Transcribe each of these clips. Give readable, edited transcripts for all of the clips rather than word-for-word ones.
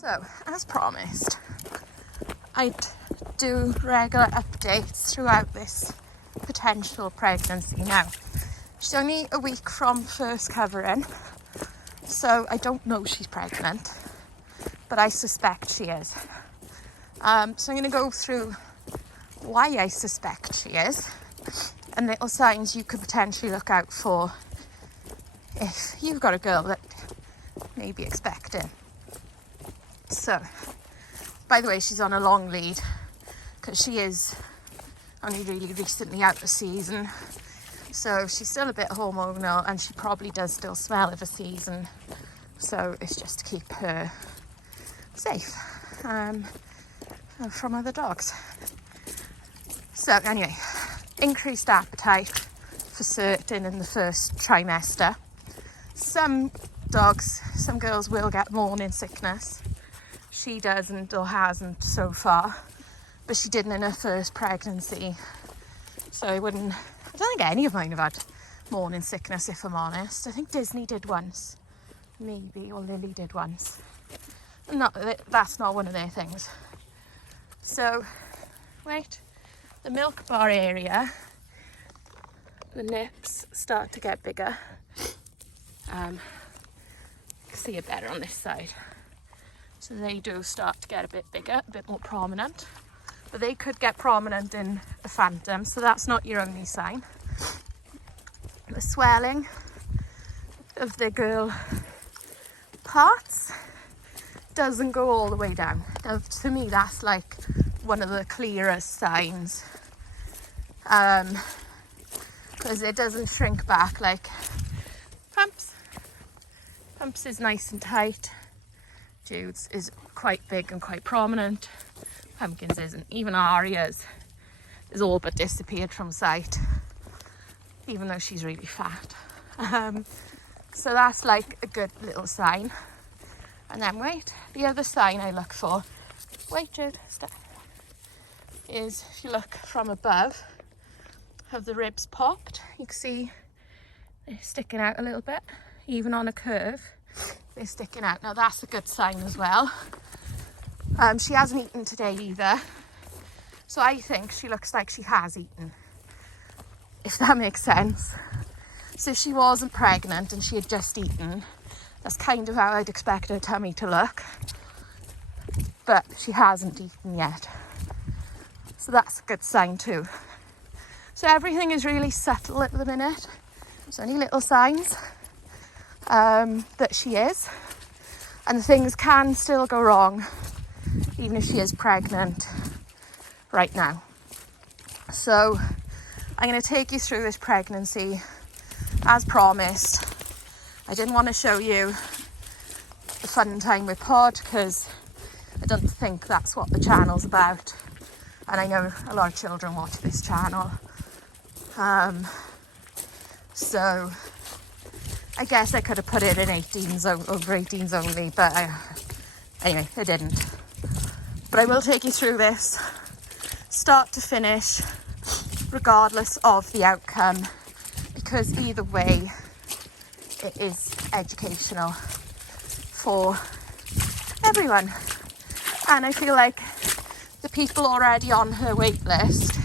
So, as promised, I'd do regular updates throughout this potential pregnancy. Now, she's only a week from first covering, so I don't know she's pregnant, but I suspect she is. So I'm going to go through why I suspect she is and little signs you could potentially look out for if you've got a girl that may be expecting. So, by the way, she's on a long lead because she is only really recently out of season, so she's still a bit hormonal and she probably does still smell of a season, so it's just to keep her safe from other dogs. So anyway, increased appetite for certain in the first trimester. Some dogs, some girls will get morning sickness. She doesn't or hasn't so far, but she didn't in her first pregnancy. So I don't think any of mine have had morning sickness, if I'm honest. I think Disney did once, maybe, or Lily did once. That's not one of their things. So, wait, the milk bar area, the nips start to get bigger. You can see it better on this side. So they do start to get a bit bigger, a bit more prominent. But they could get prominent in the phantom, so that's not your only sign. The swelling of the girl parts doesn't go all the way down. Now, to me, that's like one of the clearest signs. Because it doesn't shrink back like Pumps. Pumps is nice and tight. Jude's is quite big and quite prominent. Pumpkin's isn't. Even Aria's is all but disappeared from sight, even though she's really fat. So that's like a good little sign. And then wait, the other sign I look for, wait Jude, stop, is if you look from above, have the ribs popped. You can see they're sticking out a little bit, even on a curve, they're sticking out. Now that's a good sign as well. She hasn't eaten today either, so I think she looks like she has eaten, if that makes sense. So if she wasn't pregnant and she had just eaten, that's kind of how I'd expect her tummy to look, but she hasn't eaten yet, so that's a good sign too. So everything is really subtle at the minute. There's only little signs that she is, and things can still go wrong even if she is pregnant right now. So I'm going to take you through this pregnancy as promised. I didn't want to show you the fun time with Pod because I don't think that's what the channel's about, and I know a lot of children watch this channel. So I guess I could have put it in 18s, over 18s only, but anyway, I didn't. But I will take you through this, start to finish, regardless of the outcome, because either way, it is educational for everyone. And I feel like the people already on her wait list,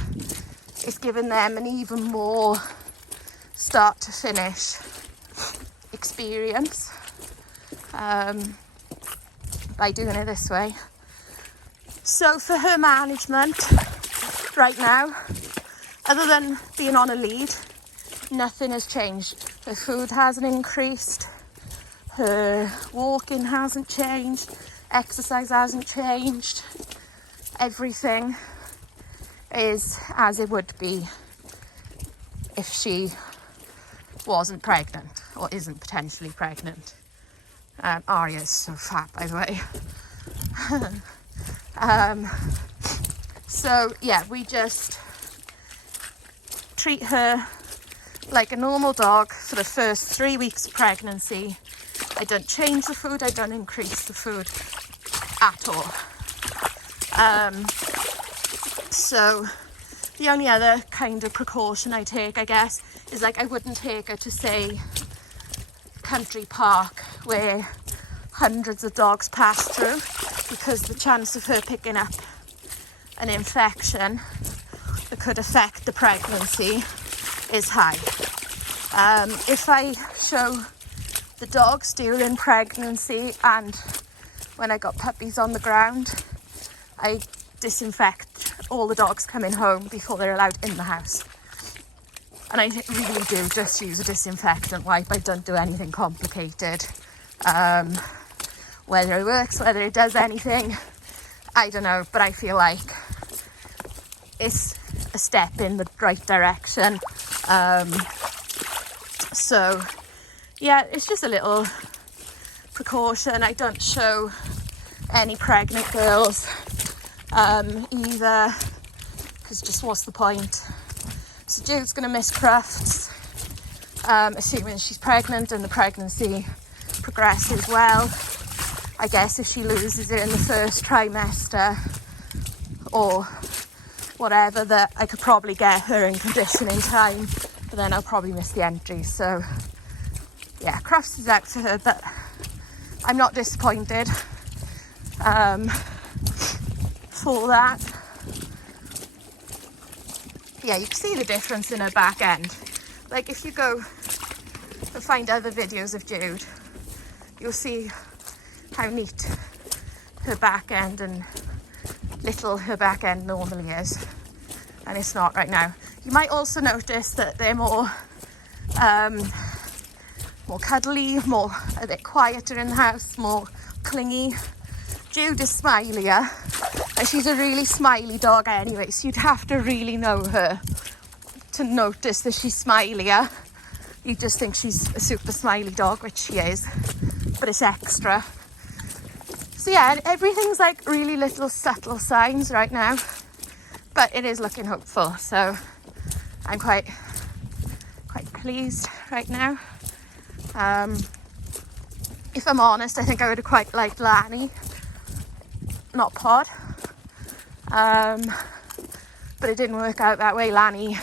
it's given them an even more start to finish experience by doing it this way. So for her management right now, other than being on a lead, nothing has changed. Her food hasn't increased, her walking hasn't changed, exercise hasn't changed. Everything is as it would be if she wasn't pregnant or isn't potentially pregnant. Aria is so fat, by the way. So yeah, we just treat her like a normal dog for the first 3 weeks of pregnancy. I don't change the food, I don't increase the food at all. So the only other kind of precaution I take, I guess, is like I wouldn't take her to, say, country park where hundreds of dogs pass through, because the chance of her picking up an infection that could affect the pregnancy is high. If I show the dogs during pregnancy and when I got puppies on the ground, I disinfect all the dogs coming home before they're allowed in the house. And I really do just use a disinfectant wipe. I don't do anything complicated. Whether it works, whether it does anything, I don't know, but I feel like it's a step in the right direction. So yeah, it's just a little precaution. I don't show any pregnant girls either, because just what's the point? So Jude's going to miss crufts, assuming she's pregnant and the pregnancy progresses well. I guess if she loses it in the first trimester or whatever, that I could probably get her in conditioning time, but then I'll probably miss the entry. So yeah, crufts is out for her, but I'm not disappointed for that. Yeah, you can see the difference in her back end. Like if you go and find other videos of Jude, you'll see how neat her back end and little her back end normally is, and it's not right now. You might also notice that they're more cuddly, a bit quieter in the house, more clingy. Jude is smilier, and she's a really smiley dog anyway, so you'd have to really know her to notice that she's smilier. You just think she's a super smiley dog, which she is, but it's extra. So yeah, everything's like really little subtle signs right now, but it is looking hopeful, so I'm quite pleased right now. If I'm honest, I think I would have quite liked Lani, not Pod, but it didn't work out that way. Lani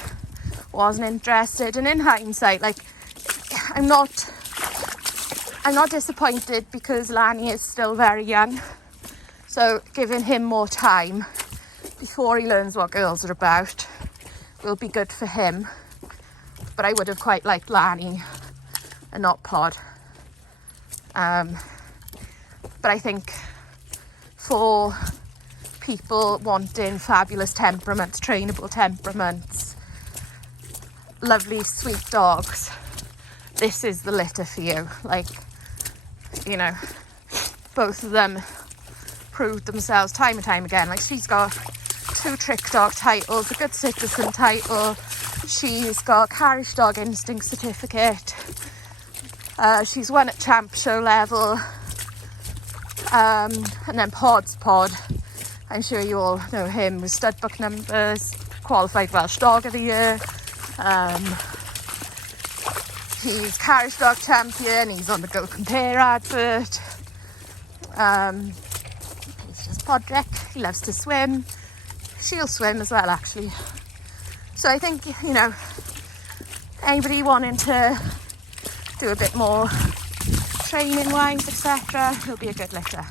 wasn't interested, and in hindsight, like, I'm not disappointed, because Lani is still very young, so giving him more time before he learns what girls are about will be good for him. But I would have quite liked Lani and not Pod. But I think for people wanting fabulous temperaments, trainable temperaments, lovely sweet dogs, this is the litter for you. Like, you know, both of them proved themselves time and time again. Like, she's got 2 trick dog titles, a good citizen title, she's got carriage dog instinct certificate, she's won at champ show level, and then Pod's Pod, I'm sure you all know him, with stud book numbers, qualified Welsh Dog of the Year. He's carriage dog champion, he's on the Go Compare advert. He's just Podrick, he loves to swim. She'll swim as well, actually. So I think, you know, anybody wanting to do a bit more training wise, etc., it'll be a good litter.